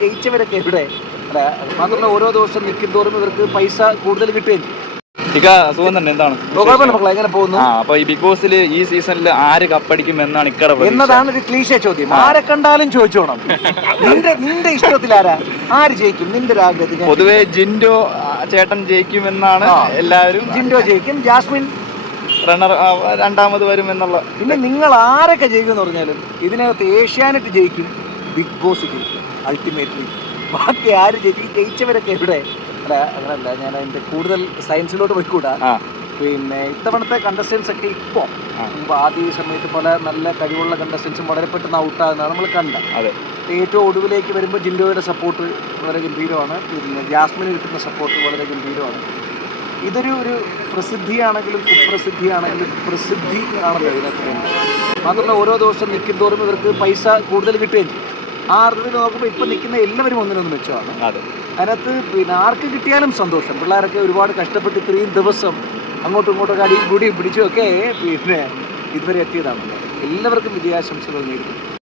ജയിച്ചവരൊക്കെ ഇവിടെ. മാത്രമല്ല ഓരോ ദിവസം നിൽക്കുന്തോറും ഇവർക്ക് പൈസ കൂടുതൽ കിട്ടുകയും. ഇക്ക സുഖം തന്നെ. എന്താണ്? മക്കളെ എങ്ങനെ പോകുന്നു? അപ്പൊ ഈ ബിഗ് ബോസിൽ ഈ സീസണിൽ ആര് കപ്പടിക്കും എന്നാണ് ഇക്കട എന്നതാണ് ഒരു ക്ലീശ ചോദ്യം. ആരെ കണ്ടാലും ചോദിച്ചോണം. നിന്റെ നിന്റെ ഇഷ്ടത്തിൽ ആരാ? ആര് ജയിക്കും? നിന്റെ ഒരു ആഗ്രഹത്തിൽ പൊതുവെ ജിൻഡോ ചേട്ടൻ ജയിക്കും എന്നാണ് എല്ലാവരും ജിൻഡോ ജയിക്കും ജാസ്മിൻ റണ്ണർ രണ്ടാമത് വരും എന്നുള്ള പിന്നെ നിങ്ങൾ ആരൊക്കെ ജയിക്കും എന്ന് പറഞ്ഞാലും ഇതിനകത്ത് ഏഷ്യാനെറ്റ് ജയിക്കും ബിഗ് ബോസ് ജയിക്കും. അൾട്ടിമേറ്റ്ലി ബാക്കി ആര് ജയിച്ചു ജയിച്ചവരൊക്കെ എവിടെ അല്ല അങ്ങനല്ല. ഞാൻ അതിന്റെ കൂടുതൽ സയൻസിലോട്ട് പോയിക്കൂടാ. പിന്നെ ഇത്തവണത്തെ കണ്ടസ്റ്റൻസ് ഒക്കെ ഇപ്പോൾ. മുമ്പ് ആദ്യ സമയത്ത് പല നല്ല കഴിവുള്ള കണ്ടസ്റ്റൻസും വളരെ പെട്ടെന്ന് ഔട്ടാകുന്നതാണ് നമ്മൾ കണ്ടത് അതെ. ഏറ്റവും ഒടുവിലേക്ക് വരുമ്പോൾ ജിൻഡോയുടെ സപ്പോർട്ട് വളരെ ഗംഭീരമാണ്. പിന്നെ ജാസ്മിന് കിട്ടുന്ന സപ്പോർട്ട് വളരെ ഗംഭീരമാണ്. ഇതൊരു ഒരു പ്രസിദ്ധിയാണെങ്കിലും കുപ്രസിദ്ധിയാണെങ്കിലും പ്രസിദ്ധി ആണല്ലോ വേണ്ടത് മാത്രമല്ല ഓരോ ദിവസം നിൽക്കുന്തോറും ഇവർക്ക് പൈസ കൂടുതൽ കിട്ടുകയും ചെയ്യും. ആ അർത്ഥത്തിൽ നോക്കുമ്പോൾ ഇപ്പം നിൽക്കുന്ന എല്ലാവരും ഒന്നിനൊന്ന് മെച്ചമാണ്. അതെ. അതിനകത്ത് പിന്നെ ആർക്ക് കിട്ടിയാലും സന്തോഷം. പിള്ളേരൊക്കെ ഒരുപാട് കഷ്ടപ്പെട്ട് ഇത്രയും ദിവസം അങ്ങോട്ടും ഇങ്ങോട്ടും അടിയും കൂടിയും പിടിച്ചും ഒക്കെ പിന്നെ ഇതുവരെ എത്തിയതാണ്. എല്ലാവർക്കും വിജയാശംസകൾ നേരിടും